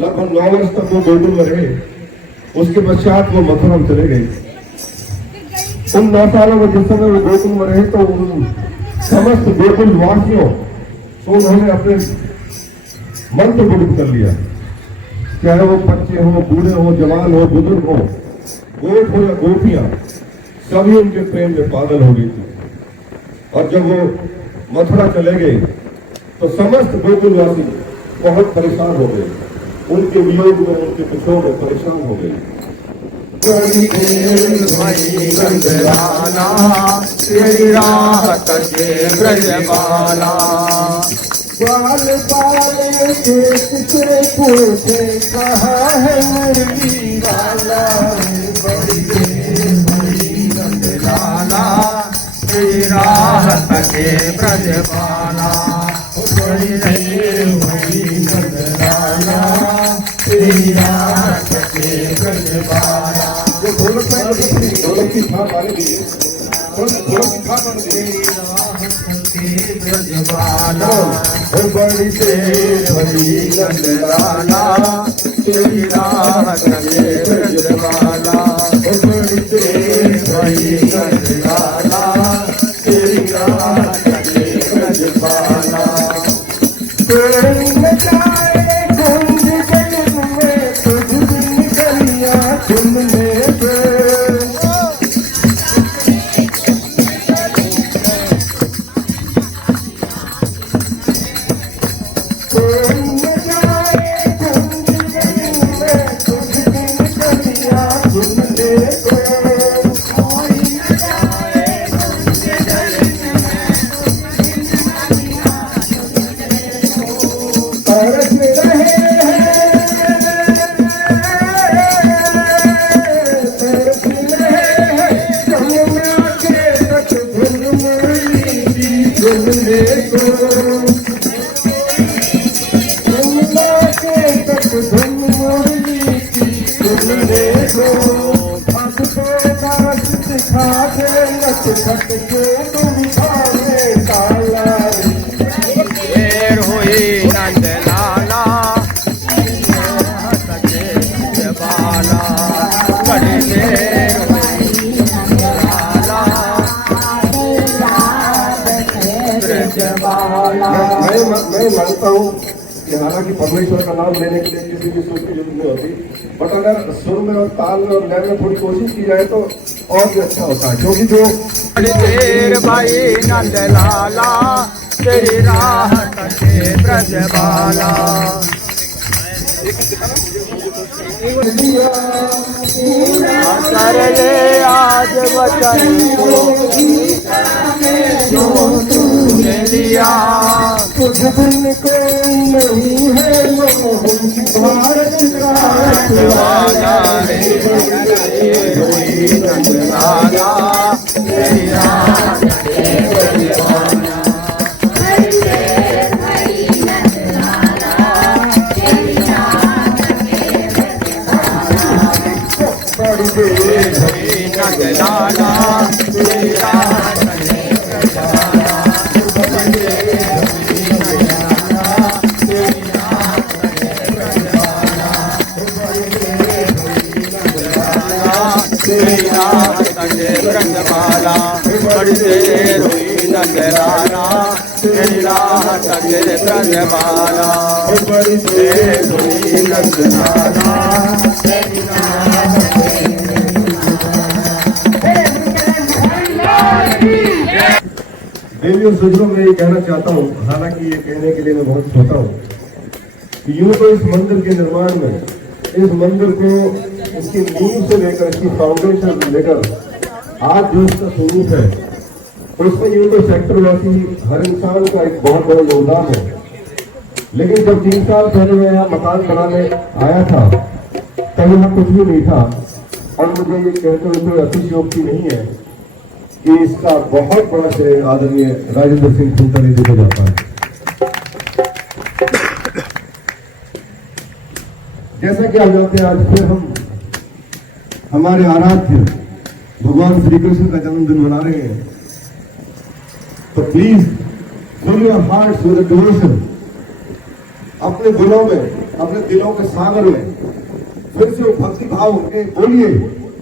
लगभग 9 वर्ष तक वो गोकुल में रहे। उसके पश्चात वो मथुरा में चले गए। उन 9 सालों में जिस समय वो गोकुल में रहे तो उन समस्त गोकुल वासियों को उन्होंने अपने मंत्र गुप्त कर लिया। चाहे वो बच्चे हो, बूढ़े हो, जवान हो, बुजुर्ग हो, गोप हो या गोपियां, सभी उनके प्रेम में पागल हो गई थी। और जब वो मथुरा चले गए तो समस्त गोकुलवासी बहुत परेशान हो गए। उनके वियोग में, उनके दुखों में परेशान हो गए। तेरी राहत के ब्रजबाला बाल बाल से पूछे कहाँ है मुरली वाला, लाला तेरी राहत के ब्रजबाला लाला तेरी राहत के ब्रजबाला ढोलक की थाप आ रही है, ब्रजबाला बड़ी देर भरी नंदलाला तेरी राहत के ब्रजबाला बड़ी देर भरी नंदलाला तेरी राहत के ब्रजबाला देर हुई नंदलाला बाला बड़ी देर हुई नंदलाला मैं मानता हूँ कि हालांकि परमेश्वर का नाम लेने के लिए किसी भी सोच की जरूरत नहीं होती, बट अगर सुर में और ताल में और लय में थोड़ी कोशिश की जाए तो और भी अच्छा होता है। क्योंकि जो देर भाई नंदलाला तेरी राहत के ब्रजबाला कर ले आज वचन जो तूने लिया कुछ दिन कोई नहीं है भारत का वाला हुई नंदलाला तेरी राहत के ब्रजबाला नंदलाला तेरी राहत के ब्रजबाला तेरी राहत के ब्रजबाला बड़ी देर हुई नंदलाला तेरी राहत के ब्रजबाला बड़ी देर हुई नंदलाला तेरी राहत देवियों सजनों में ये कहना चाहता हूँ, हालांकि ये कहने के लिए मैं बहुत छोटा हूँ कि यूं तो इस मंदिर के निर्माण में, इस मंदिर को इसकी नींव से लेकर, इसकी फाउंडेशन से लेकर आज जो इसका स्वरूप है, उसमें यूं तो सेक्टरवासी हर इंसान का एक बहुत बड़ा योगदान है। लेकिन जब 3 साल पहले मैं यहाँ मकान बनाने आया था तब यहाँ कुछ भी नहीं था, और मुझे ये कहते हुए कोई अतिशयोक्ति नहीं है कि इसका बहुत बड़ा श्रेय आदरणीय राजेंद्र सिंह फुलटनी जी को जाता है। जैसा कि आप जानते हैं, आज फिर हम हमारे आराध्य भगवान श्री कृष्ण का जन्मदिन मना रहे हैं। तो please fill your hearts with devotion. अपने दिलों में अपने दिलों के सागर में फिर से वो भक्ति भाव उनके बोलिए,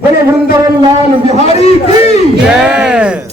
बड़े वृंदावन लाल बिहारी की जय।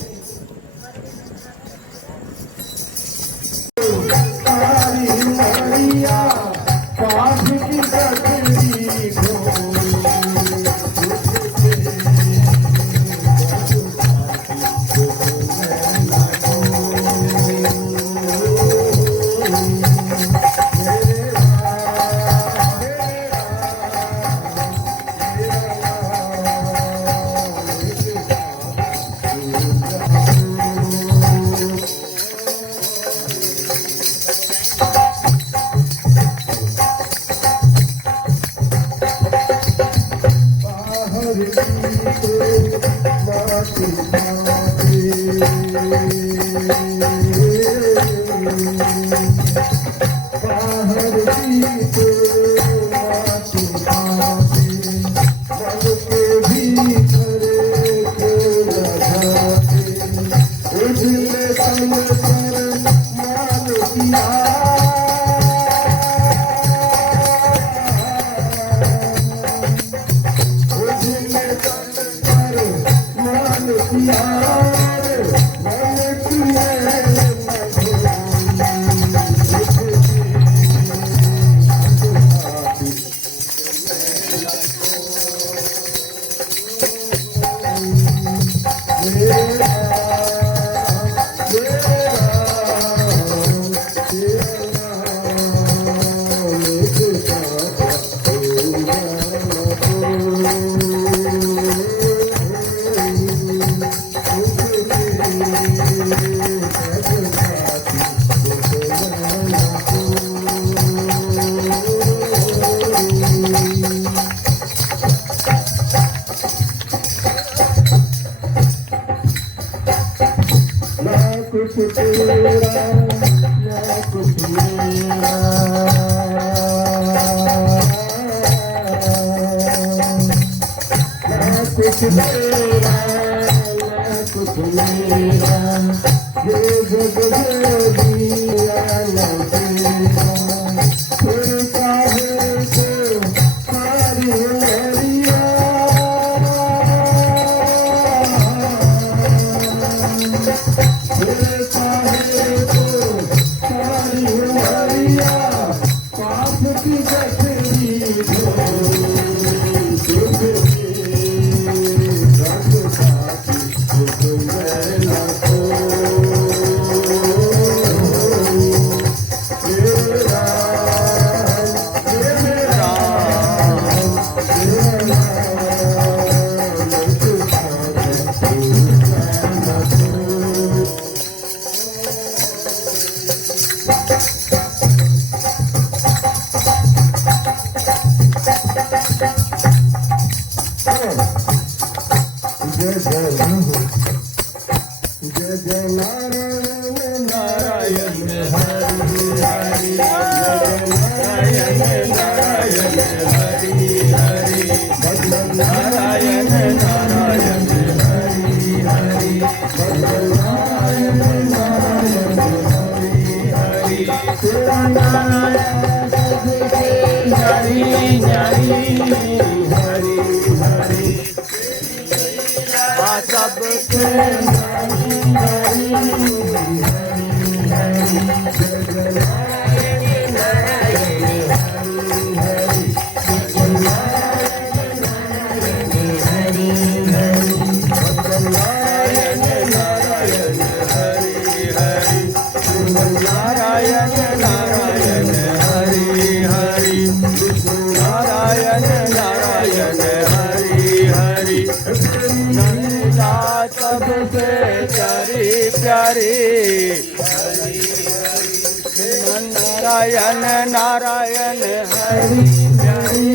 नारायण नारायण हरि हरि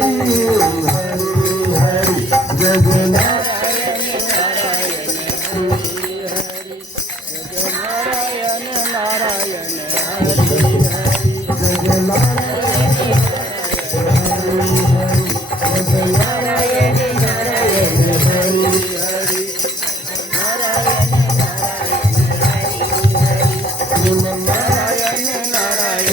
हरि जय जय नारायण नारायण हरि हरि जय नारायण नारायण हरि हरि जय जय नारायण नारायण हरि हरि नारायण नारायण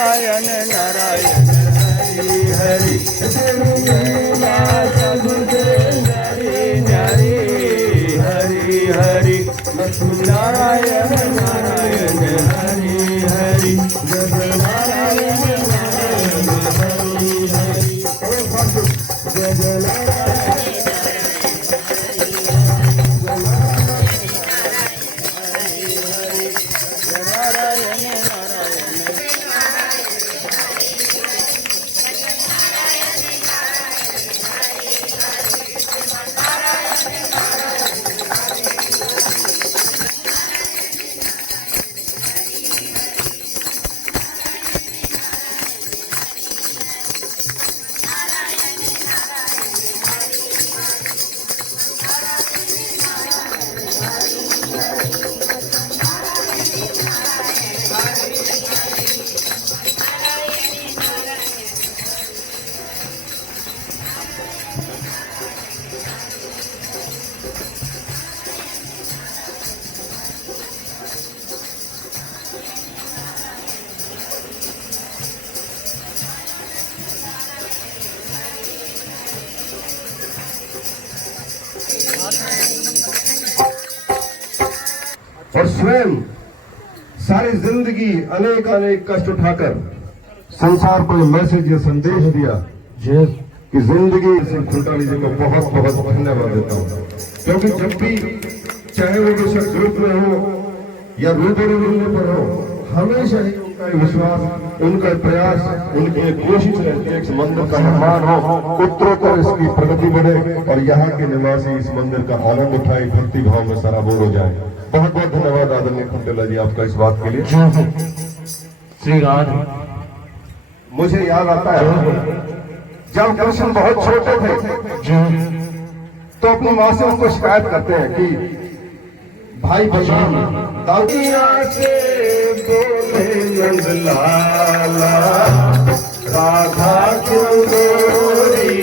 नारायण नारायण हरि हरि लीला सबके न्यारी न्यारी हरि हरि नारायण नारायण हरि हरि नारायण नारायण हरि हरि जय और स्वयं सारी जिंदगी अनेक अनेक कष्ट उठाकर संसार को ये मैसेज, ये संदेश दिया कि जिंदगी से खुलतानी जी को बहुत बहुत धन्यवाद देता हूँ। क्योंकि जब भी चाहे वो बेशक ग्रुप में हो या रूबरू मिलने पर हो, हमेशा ही उनका विश्वास, उनका प्रयास, उनकी कोशिश रहती है कि मंदिर का निर्माण हो, उत्तरोत्तर इसकी प्रगति बढ़े और यहाँ के निवासी इस मंदिर का आनंद उठाए, भक्ति भाव में सराबोर हो जाए। बहुत बहुत धन्यवाद आदरणीय खंडेला जी आपका इस बात के लिए। श्री राधे। मुझे याद आता है जब कृष्ण बहुत छोटे थे तो अपनी माँ से उनको शिकायत करते हैं कि भाई बलराम दाऊदिया से बोले नंद लाला, राधा क्यों गोरी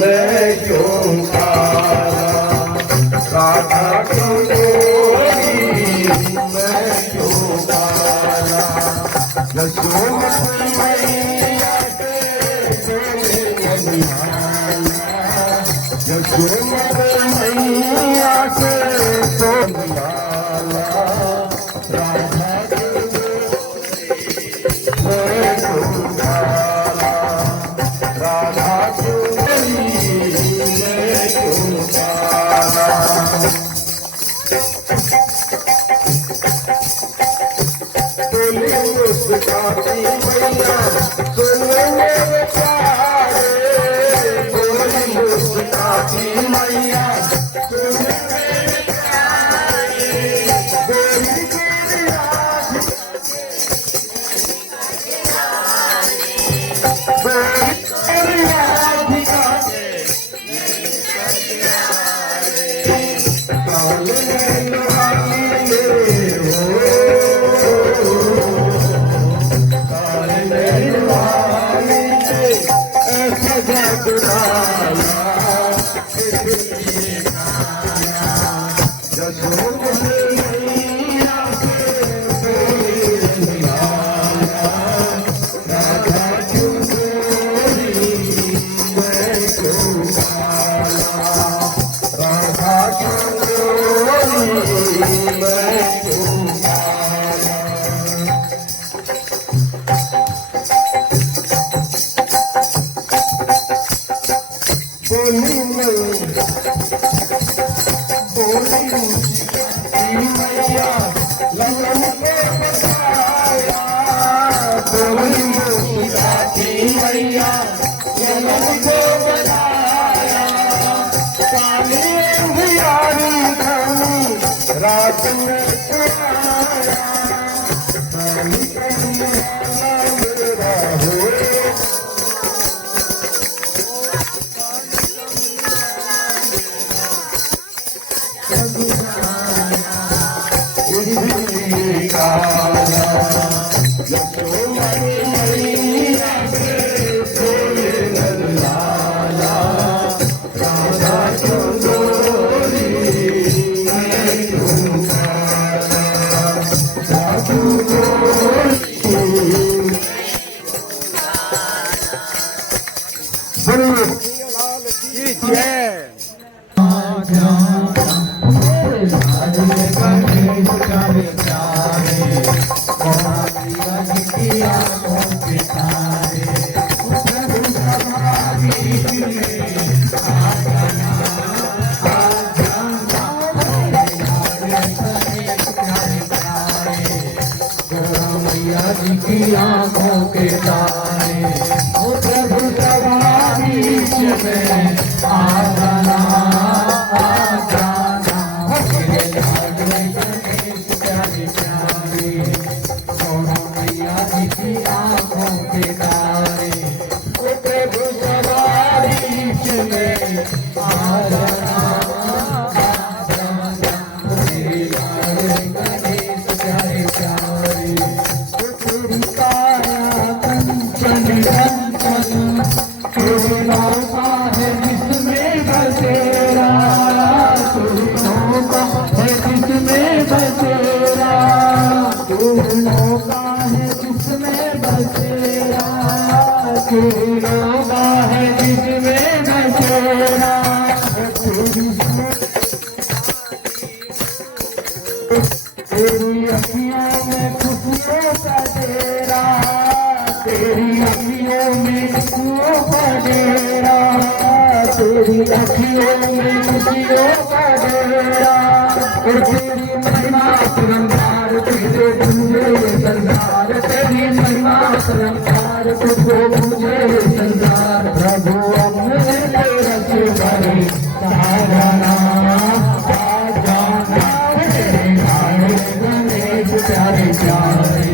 मैं क्यों काला, राधा क्यों गोरी मैं क्यों काला, यशोदा मैया से बोले नंद लाला, यशोदा मैया से बोले लाला, राधा क्यों गोरी मैं क्यों काला, राधा क्यों गोरी मैं क्यों काला। बोली मुस्काती मैया सुनो मेरे प्यारे, बोली मुस्काती मैया सुनो मेरे प्यारे, बोली तेरी राधिका, बोली तेरी राधिका काले नवाली मेरे हो, रात में मेरा हो की आंखों के तारे, प्रभु सभा बीच में आ जाना, आ जाना, प्यारे प्यारे गौरा मैया जी की आंखों के तारे, ओ प्रभु सभा बीच में आ जाना, आ जाना, मेरे लाडले गणेश प्यारे प्यारे गौरा मैया जी की आंखों के तारे, ओ प्रभु सभा बीच में आ जाना, आ जाना, मेरे लाडले गणेश प्यारे प्यारे, ओ तेरी काया कंचन कंचन, तेरे नौका है जिसमें बसेरा, तेरी नौका है जिसमें बसेरा, तेरी नौका है जिसमें बसेरा, तेरी नौका है जिसमें बसेरा, तेरी अखियों में खुशियों का डेरा, तेरी अखियों में खुशियों का डेरा, तेरी अखियों में खुशियों का डेरा, और तेरी महिमा परंपार तुझे पूजे संसार, तेरी महिमा परंपार तुझे पूजे संसार, प्रभु अपने रस भरे सहारा, प्यारे प्यारे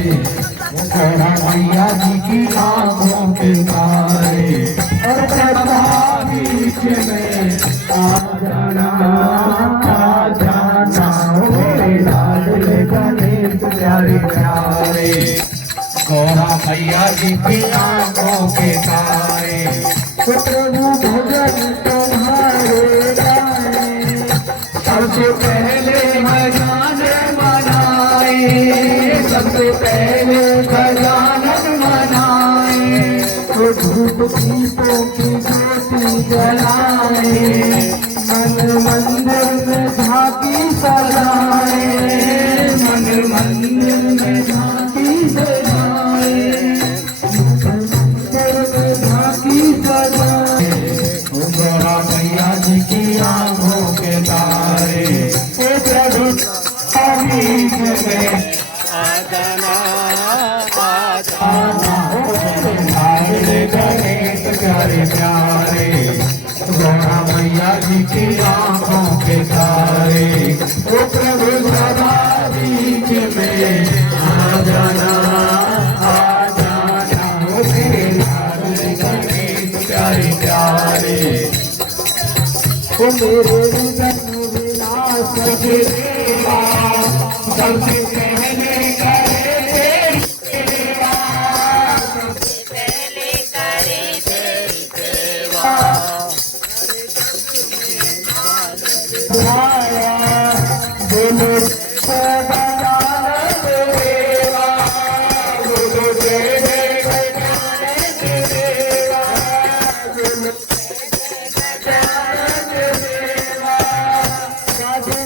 गौरा मैया जी की आंखों के तारे, और प्रभा बीच में आ जाना, आ जाना, मेरे लाडले गणेश प्यारे प्यारे गौरा मैया जी की आंखों के तारे, प्रभु भजन तुम्हारे गाए, सबसे पहले भजन मनाए, सबसे पहले गजानन मनाए, तो धूप दीपों की ज्योति जलाए, मन मंदिर में झांकी सजाए, मन मंदिर में झांकी सजाए, मंदिर में झांकी सजाए, गौरा मैया जी की आंखों के तारे, ओ प्रभु बीच में आ जाना, आ जाना, लाडले गणेश प्यारे प्यारे गौरा मैया जी की आंखों के तारे, ओ प्रभु सभा बीच में आ जाना, आ जाना, मेरे लाडले गणेश प्यारे प्यारे, ओ मेरे जन्म विलास के देवा, सबसे पहले करे सेवा, सबसे पहले करे तेरी सेवा, बोलो सदानंद देवा, बोलो जय जय गजानन देवा, बोलो गजानन देवा, साधु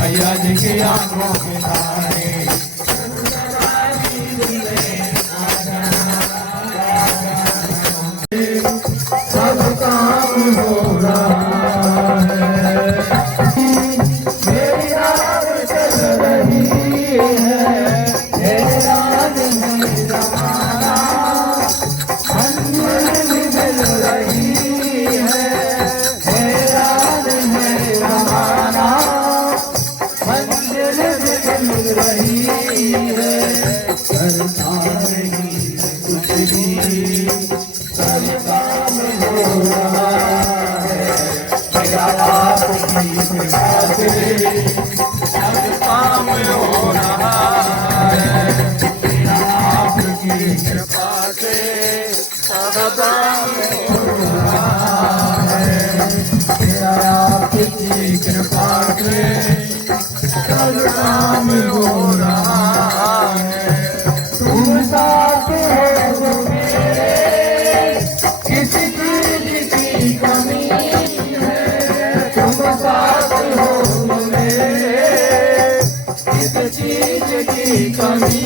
मैया जी की आंखों के तारे सब काम हो रहा है, मेरी राह चल रही रही है, करता नहीं कुछ भी, सब काम हो रहा है मेरा आपकी कृपा से, सब काम हो रहा है मेरा आपकी कृपा से, सब काम हो रहा है मेरा आपकी कृपा से, सब काम हो रहा है। तुम साथ हो मेरे, किसी चीज की कमी है, तुम साथ हो मेरे, किस चीज की कमी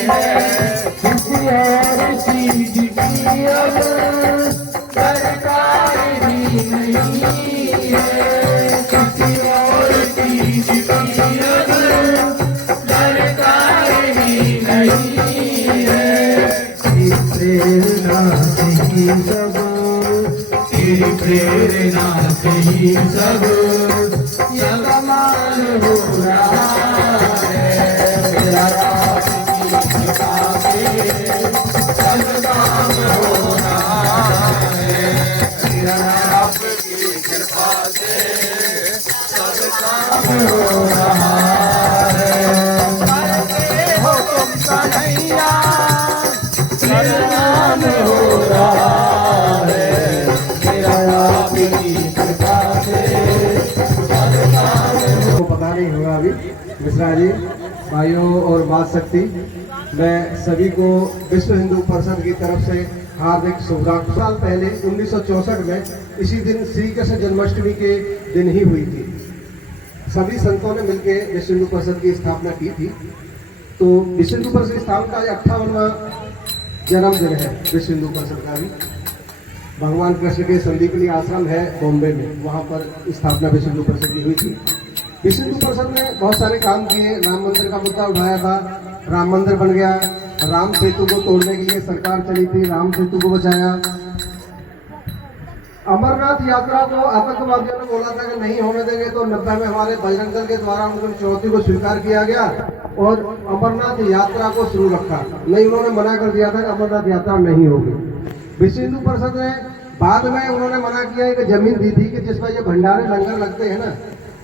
है, किसी और चीज की अब दरकार भी नहीं है, किसी और चीज की अब दरकार भी नहीं है। तेरी प्रेरणा से ही सब, तेरी प्रेरणा से ही सब ये कमाल हो रहा है मेरा आपकी कृपा से, सब काम हो रहा है मेरा आपकी कृपा से, सब काम हो रहा है। करते हो तुम कन्हैया, नाम हो रहा है मेरा आपकी कृपा से, सब काम को पता नहीं होगा अभी मिश्रा जी, भाइयों और माता शक्ति, मैं सभी को विश्व हिंदू परिषद की तरफ से हार्दिक शुभकामनाएं। साल पहले 1964 में इसी दिन श्री कृष्ण जन्माष्टमी के दिन ही हुई थी। सभी संतों ने मिलकर विश्व हिंदू परिषद की स्थापना की थी। तो विश्व हिंदू परिषद की स्थापना का 58वां जन्मदिन है विश्व हिंदू परिषद का भी। भगवान कृष्ण के संदीपनी आश्रम है बॉम्बे में, वहाँ पर स्थापना विश्व हिंदू परिषद की हुई थी। विश्व हिंदू परिषद ने बहुत सारे काम किए। राम मंदिर का मुद्दा उठाया था, राम मंदिर बन गया। राम सेतु को तोड़ने के लिए सरकार चली थी, राम सेतु को बचाया। अमरनाथ यात्रा को आतंकवादियों ने बोला था कि नहीं होने देंगे, तो 90 में हमारे बजरंग दल के द्वारा उनकी चुनौती को स्वीकार किया गया और अमरनाथ यात्रा को शुरू रखा। नहीं, उन्होंने मना कर दिया था कि अमरनाथ यात्रा नहीं होगी। विश्व हिंदू परिषद ने बाद में उन्होंने मना किया कि जमीन दी थी कि जिस पर ये भंडारे लंगर लगते हैं ना,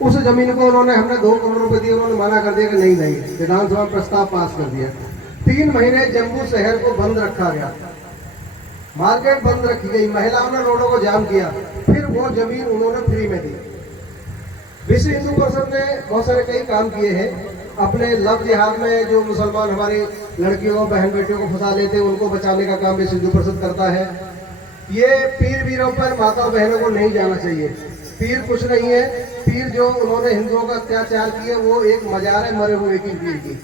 उस जमीन को उन्होंने हमने 2 करोड़ रुपए दिए, उन्होंने मना कर दिया कि नहीं देंगे। विधानसभा प्रस्ताव पास कर दिया। 3 महीने जम्मू शहर को बंद रखा गया, मार्केट बंद रखी गई, महिलाओं ने रोडों को जाम किया, फिर वो जमीन उन्होंने फ्री में दी। विश्व हिंदू परिषद ने बहुत सारे कई काम किए हैं। अपने लव जिहाद में जो मुसलमान हमारी लड़कियों बहन बेटियों को फंसा लेते हैं, उनको बचाने का काम विश्व हिंदू परिषद करता है। ये पीर वीरों पर माता बहनों को नहीं जाना चाहिए। पीर कुछ नहीं है, पीर जो उन्होंने हिंदुओं का अत्याचार किए वो एक मजार है मरे हुए की पीर की।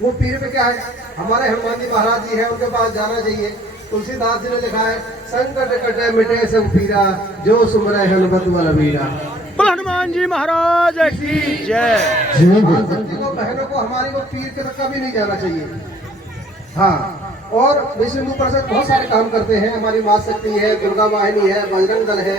वो पीर पे क्या है, हमारे हनुमान जी महाराज जी है, उनके पास जाना चाहिए। तुलसीदास जी ने लिखा है, संकट कटे मिटे सब पीरा, जो सुमरे हनुमत बलबीरा। हनुमान जी महाराज की जय। को बहनों को हमारी को पीर के तक कभी नहीं जाना चाहिए। हाँ, और विश्व हिंदू परिषद बहुत सारे काम करते हैं। हमारी माँ शक्ति है, दुर्गा वाहिनी है, बजरंग दल है।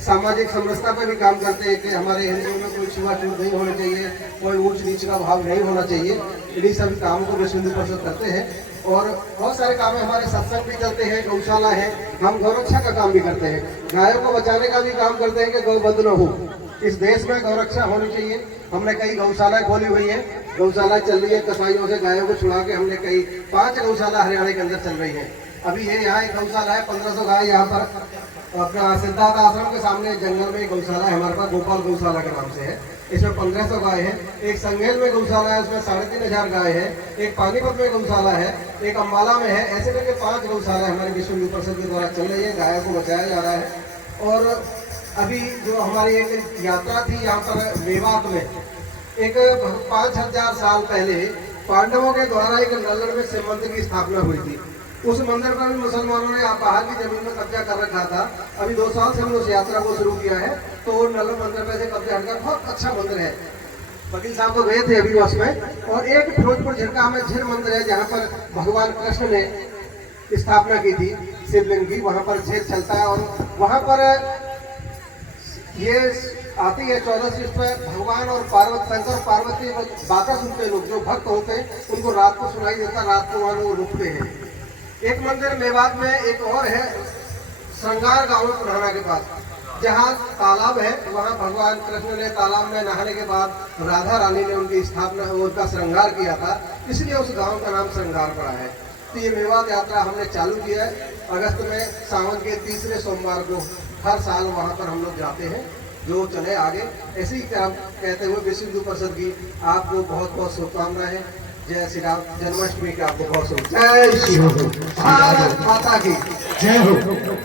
सामाजिक समरसता पर भी काम करते हैं कि हमारे हिंदुओं में कोई छुआछूत नहीं होनी चाहिए, कोई ऊंच नीच का भाव नहीं होना चाहिए। इन्हीं सभी कामों को विश्व हिंदू परिषद करते हैं। और बहुत सारे काम है, हमारे सत्संग भी चलते हैं, गौशाला है, हम गौरक्षा का काम भी करते हैं, गायों को बचाने का भी काम करते हैं कि गौवध न हो। इस देश में गौरक्षा होनी चाहिए। हमने कई गौशालाएं खोली हुई है, गौशाला चल रही है। कसाईयों से गायों को छुड़ा के हमने कई 5 गौशाला हरियाणा के अंदर चल रही है। अभी ये यहाँ एक गौशाला है, 1500 गाय यहाँ पर अपना सिद्धार्थ आश्रम के सामने जंगल में एक गौशाला है हमारे पास, गोपाल गौशाला के नाम से है। इसमें 1500 गाय है। एक संगेल में गौशाला है, उसमें 3500 गाय है। एक पानीपत में गौशाला है, एक अम्बाला में है। ऐसे करके 5 गौशाला हमारे विश्व हिंदू परिषद के द्वारा चल रही है। गायों को बचाया जा रहा है। और अभी जो हमारी एक यात्रा थी यहाँ पर मेवात में, एक 5000 साल पहले पांडवों के द्वारा एक नल्लड़ में शिव मंदिर की स्थापना हुई थी। उस मंदिर पर भी मुसलमानों ने बाहर की जमीन में कब्जा कर रखा था। अभी 2 साल से हमने उस यात्रा को शुरू किया है, तो नल्लड़ मंदिर पे से कब्जा हटकर बहुत अच्छा मंदिर है। वकील साहब तो गए थे अभी उसमें। और एक फिरोजपुर झिरका में झिर मंदिर है, जहाँ पर भगवान कृष्ण ने स्थापना की थी शिवलिंग की। वहाँ पर झिर चलता है और वहाँ पर ये आती है 14 शीर्ष पे भगवान और पार्वती, शंकर पार्वती बातें सुनते हैं। लोग जो भक्त होते हैं उनको रात को सुनाई देता, रात को वहाँ वो रुकते हैं। एक मंदिर मेवात में एक और है, श्रृंगार गांव पुराना के पास, जहाँ तालाब है। वहाँ भगवान कृष्ण ने तालाब में नहाने के बाद राधा रानी ने उनकी स्थापना, उनका श्रृंगार किया था, इसलिए उस गांव का नाम श्रृंगार पड़ा है। तो ये मेवात यात्रा हमने चालू किया है अगस्त में, सावन के तीसरे सोमवार को। हर साल वहाँ पर हम लोग जाते हैं, जो चले आगे। ऐसे ही कहते हुए विश्व हिंदू परिषद की आपको बहुत बहुत शुभकामनाएं। जय श्री राम, जन्माष्टमी की आपको बहुत शुभकामनाएं। जय श्री राम, भारत माता की जय हो।